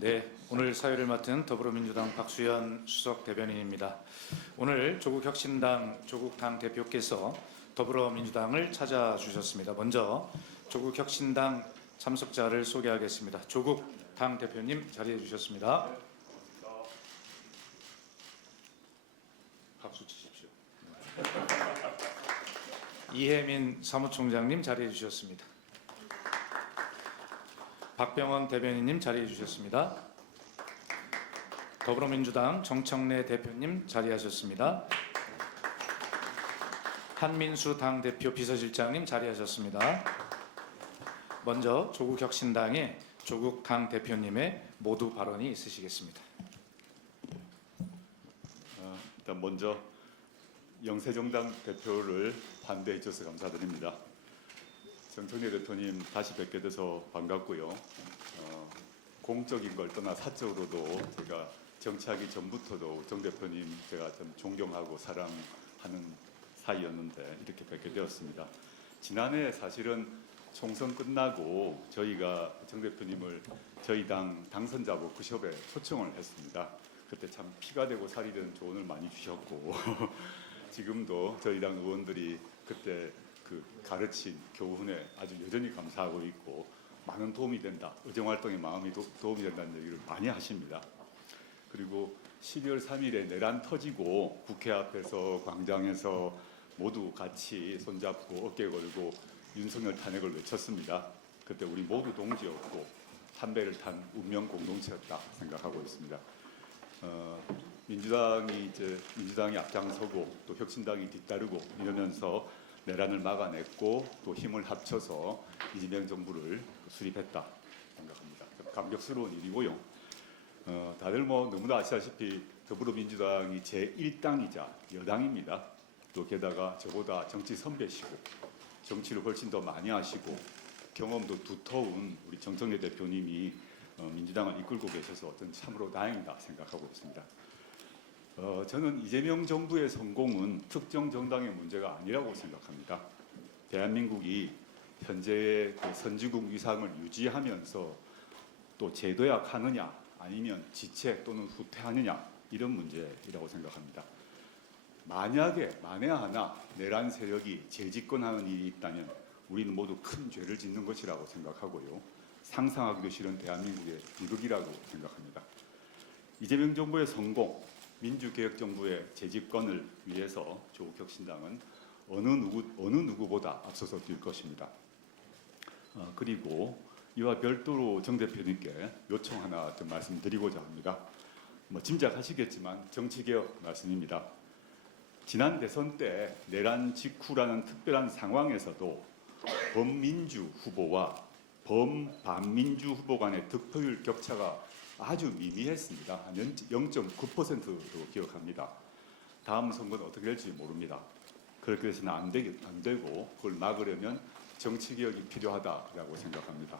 네, 오늘 사회를 맡은 더불어민주당 박수현 수석 대변인입니다. 오늘 조국혁신당 조국당 대표께서 더불어민주당을 찾아주셨습니다. 먼저 조국혁신당 참석자를 소개하겠습니다. 조국당 대표님 자리해 주셨습니다. 박수 치십시오. 이혜민 사무총장님 자리해 주셨습니다. 박병원 대변인님 자리해 주셨습니다. 더불어민주당 정청래 대표님 자리하셨습니다. 한민수 당대표 비서실장님 자리하셨습니다. 먼저 조국혁신당의 조국 당대표님의 모두 발언이 있으시겠습니다. 일단 먼저 영세정당 대표를 반대해 주셔서 감사드립니다. 정청래 대표님 다시 뵙게 돼서 반갑고요. 공적인 걸 떠나 사적으로도 제가 정치하기 전부터도 정 대표님 제가 좀 존경하고 사랑하는 사이였는데 이렇게 뵙게 되었습니다. 지난해 사실은 총선 끝나고 저희가 정 대표님을 저희 당 당선자 워크숍에 초청을 했습니다. 그때 참 피가 되고 살이 되는 조언을 많이 주셨고 지금도 저희 당 의원들이 그때 그 가르친 교훈에 아주 여전히 감사하고 있고 많은 도움이 된다. 의정활동에 마음이 도움이 된다는 얘기를 많이 하십니다. 그리고 12월 3일에 내란 터지고 국회 앞에서 광장에서 모두 같이 손잡고 어깨 걸고 윤석열 탄핵을 외쳤습니다. 그때 우리 모두 동지였고 한 배를 탄 운명 공동체였다 생각하고 있습니다. 민주당이 앞장서고 또 혁신당이 뒤따르고 이러면서 내란을 막아냈고 또 힘을 합쳐서 이재명 정부를 수립했다 생각합니다. 감격스러운 일이고요. 다들 너무나 아시다시피 더불어민주당이 제1당이자 여당입니다. 또 게다가 저보다 정치 선배시고 정치를 훨씬 더 많이 하시고 경험도 두터운 우리 정청래 대표님이 민주당을 이끌고 계셔서 저는 참으로 다행이다 생각하고 있습니다. 저는 이재명 정부의 성공은 특정 정당의 문제가 아니라고 생각합니다. 대한민국이 현재의 그 선진국 위상을 유지하면서 또 재도약하느냐 아니면 지체 또는 후퇴하느냐 이런 문제이라고 생각합니다. 만에 하나 내란 세력이 재집권하는 일이 있다면 우리는 모두 큰 죄를 짓는 것이라고 생각하고요. 상상하기도 싫은 대한민국의 비극이라고 생각합니다. 이재명 정부의 성공, 민주개혁정부의 재집권을 위해서 조국혁신당은 어느 누구보다 앞서서 뛸 것입니다. 그리고 이와 별도로 정 대표님께 요청 하나 좀 말씀드리고자 합니다. 짐작하시겠지만 정치개혁 말씀입니다. 지난 대선 때 내란 직후라는 특별한 상황에서도 범민주 후보와 범반민주 후보 간의 득표율 격차가 아주 미미했습니다. 한 0.9%로 기억합니다. 다음 선거는 어떻게 될지 모릅니다. 그렇게 해서는 안 되고 그걸 막으려면 정치개혁이 필요하다고 생각합니다.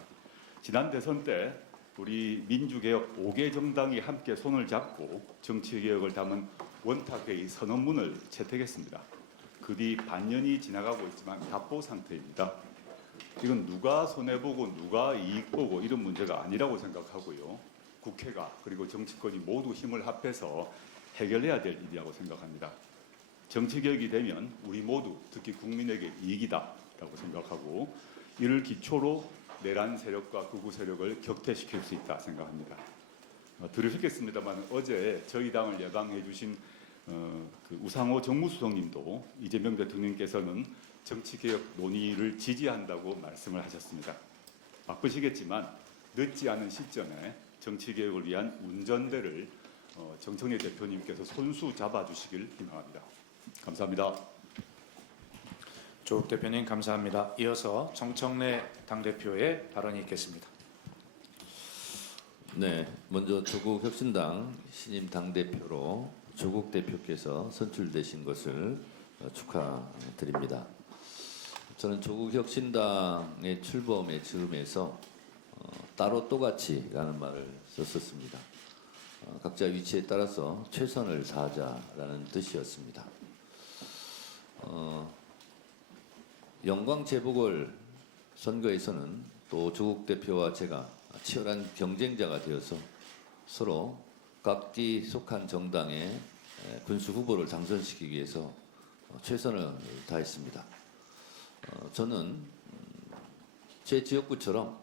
지난 대선 때 우리 민주개혁 5개 정당이 함께 손을 잡고 정치개혁을 담은 원탁회의 선언문을 채택했습니다. 그 뒤 반년이 지나가고 있지만 답보 상태입니다. 이건 누가 손해보고 누가 이익보고 이런 문제가 아니라고 생각하고요. 국회가 그리고 정치권이 모두 힘을 합해서 해결해야 될 일이라고 생각합니다. 정치개혁이 되면 우리 모두 특히 국민에게 이익이다라고 생각하고 이를 기초로 내란 세력과 극우 세력을 격퇴시킬 수 있다 생각합니다. 들으셨겠습니다만 어제 저희 당을 예방해 주신 그 우상호 정무수석님도 이재명 대통령께서는 정치개혁 논의를 지지한다고 말씀을 하셨습니다. 바쁘시겠지만 늦지 않은 시점에 정치개혁을 위한 운전대를 정청래 대표님께서 손수 잡아주시길 희망합니다. 감사합니다. 조국 대표님 감사합니다. 이어서 정청래 당대표의 발언이 있겠습니다. 네, 먼저 조국혁신당 신임 당대표로 조국 대표께서 선출되신 것을 축하드립니다. 저는 조국혁신당의 출범의 즈음에서 따로 또같이라는 말을 썼었습니다. 각자 위치에 따라서 최선을 다하자라는 뜻이었습니다. 영광 재보궐 선거에서는 또 조국 대표와 제가 치열한 경쟁자가 되어서 서로 각기 속한 정당의 군수 후보를 당선시키기 위해서 최선을 다했습니다. 저는 제 지역구처럼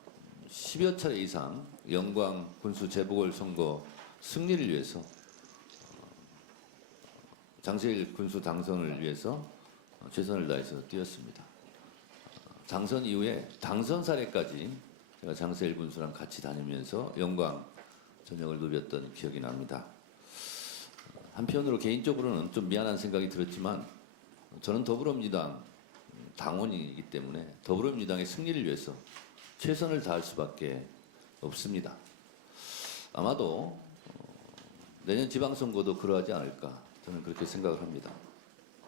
10여 차례 이상 영광 군수 재보궐선거 승리를 위해서 장세일 군수 당선을 위해서 최선을 다해서 뛰었습니다. 당선 이후에 당선 사례까지 제가 장세일 군수랑 같이 다니면서 영광 전역을 누볐던 기억이 납니다. 한편으로 개인적으로는 좀 미안한 생각이 들었지만 저는 더불어민주당 당원이기 때문에 더불어민주당의 승리를 위해서 최선을 다할 수밖에 없습니다. 아마도 내년 지방선거도 그러하지 않을까 저는 그렇게 생각을 합니다.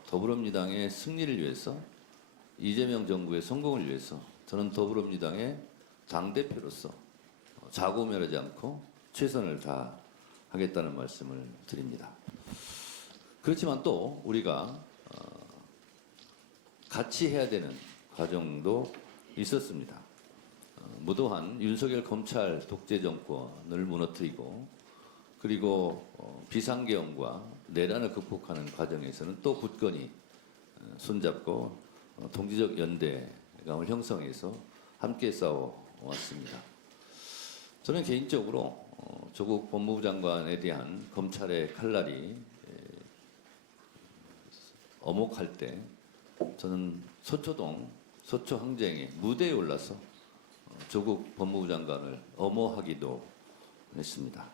더불어민주당의 승리를 위해서 이재명 정부의 성공을 위해서 저는 더불어민주당의 당대표로서 자고면하지 않고 최선을 다하겠다는 말씀을 드립니다. 그렇지만 또 우리가 같이 해야 되는 과정도 있었습니다. 무도한 윤석열 검찰 독재 정권을 무너뜨리고 그리고 비상계엄과 내란을 극복하는 과정에서는 또 굳건히 손잡고 동지적 연대감을 형성해서 함께 싸워왔습니다. 저는 개인적으로 조국 법무부 장관에 대한 검찰의 칼날이 어목할 때 저는 서초동 서초항쟁의 무대에 올라서 조국 법무부 장관을 엄호하기도 했습니다.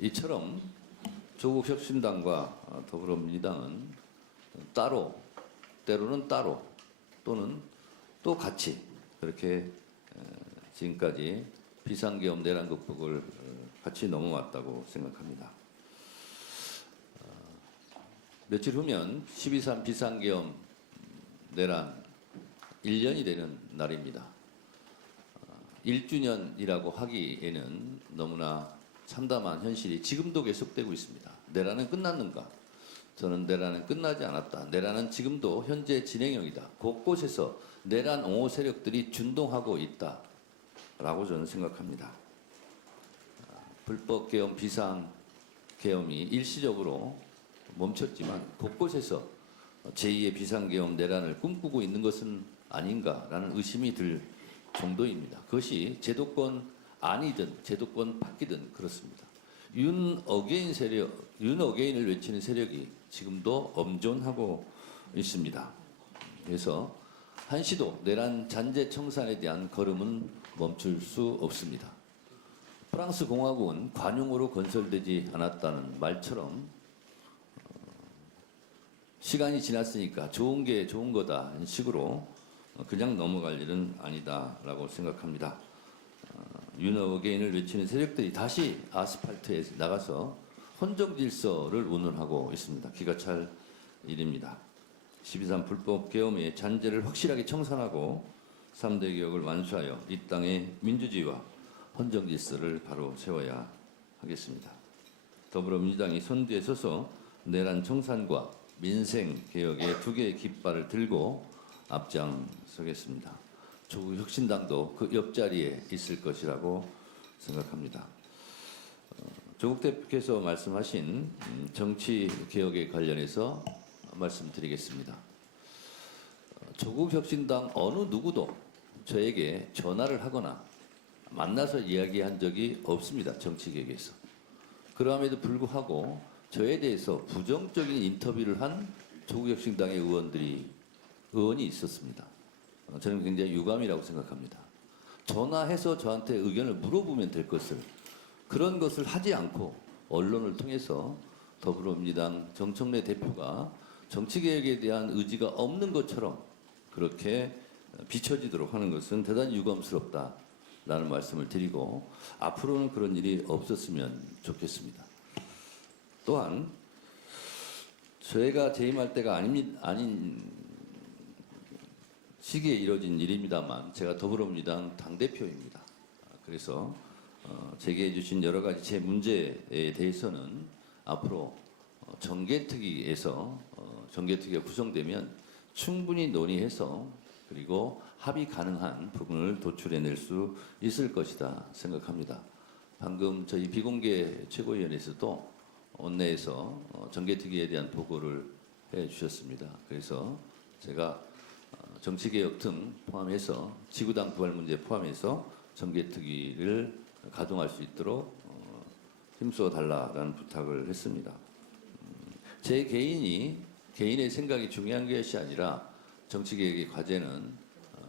이처럼 조국 혁신당과 더불어민주당은 따로 때로는 따로 또는 또 같이 그렇게 지금까지 비상계엄 내란 극복을 같이 넘어왔다고 생각합니다. 며칠 후면 12.3 비상계엄 내란 1년이 되는 날입니다. 1주년이라고 하기에는 너무나 참담한 현실이 지금도 계속되고 있습니다. 내란은 끝났는가? 저는 내란은 끝나지 않았다. 내란은 지금도 현재 진행형이다. 곳곳에서 내란 옹호 세력들이 준동하고 있다. 라고 저는 생각합니다. 불법 계엄, 비상 계엄이 일시적으로 멈췄지만 곳곳에서 제2의 비상계엄 내란을 꿈꾸고 있는 것은 아닌가라는 의심이 들 정도입니다. 그것이 제도권 아니든 제도권 밖이든 그렇습니다. 윤어게인 세력, 윤어게인을 외치는 세력이 지금도 엄존하고 있습니다. 그래서 한시도 내란 잔재 청산에 대한 걸음은 멈출 수 없습니다. 프랑스 공화국은 관용으로 건설되지 않았다는 말처럼 시간이 지났으니까 좋은 게 좋은 거다 이런 식으로 그냥 넘어갈 일은 아니다라고 생각합니다. 윤어게인을 외치는 세력들이 다시 아스팔트에 나가서 헌정 질서를 운운하고 있습니다. 기가 찰 일입니다. 12.3 불법 계엄의 잔재를 확실하게 청산하고 3대 개혁을 완수하여 이 땅의 민주주의와 헌정 질서를 바로 세워야 하겠습니다. 더불어민주당이 선두에 서서 내란 청산과 민생 개혁의 두 개의 깃발을 들고 앞장서겠습니다. 조국 혁신당도 그 옆자리에 있을 것이라고 생각합니다. 조국 대표께서 말씀하신 정치 개혁에 관련해서 말씀드리겠습니다. 조국 혁신당 어느 누구도 저에게 전화를 하거나 만나서 이야기한 적이 없습니다. 정치 개혁에서. 그럼에도 불구하고 저에 대해서 부정적인 인터뷰를 한 조국 혁신당의 의원이 있었습니다. 저는 굉장히 유감이라고 생각합니다. 전화해서 저한테 의견을 물어보면 될 것을 그런 것을 하지 않고 언론을 통해서 더불어민주당 정청래 대표가 정치개혁에 대한 의지가 없는 것처럼 그렇게 비춰지도록 하는 것은 대단히 유감스럽다라는 말씀을 드리고 앞으로는 그런 일이 없었으면 좋겠습니다. 또한 저희가 재임할 때가 아닌 시기에 이뤄진 일입니다만 제가 더불어민주당 당대표입니다. 그래서 제기해 주신 여러 가지 제 문제에 대해서는 앞으로 정개특위에서 정개특위가 구성되면 충분히 논의해서 그리고 합의 가능한 부분을 도출해낼 수 있을 것이다 생각합니다. 방금 저희 비공개 최고위원회에서도 원내에서 정개특위에 대한 보고를 해주셨습니다. 그래서 제가 정치개혁 등 포함해서 지구당 부활 문제 포함해서 정개특위를 가동할 수 있도록 힘써 달라라는 부탁을 했습니다. 제 개인의 생각이 중요한 것이 아니라 정치개혁의 과제는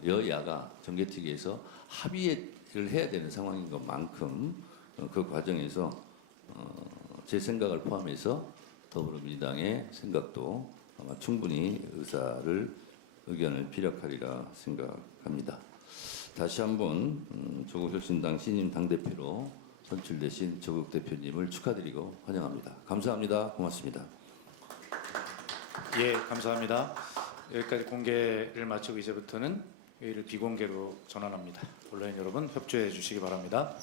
여야가 정개특위에서 합의를 해야 되는 상황인 것만큼 그 과정에서 제 생각을 포함해서 더불어민주당의 생각도 아마 충분히 의견을 피력하리라 생각합니다. 다시 한번 조국혁신당 신임 당대표로 선출되신 조국 대표님을 축하드리고 환영합니다. 감사합니다. 고맙습니다. 예, 감사합니다. 여기까지 공개를 마치고 이제부터는 회의를 비공개로 전환합니다. 온라인 여러분 협조해 주시기 바랍니다.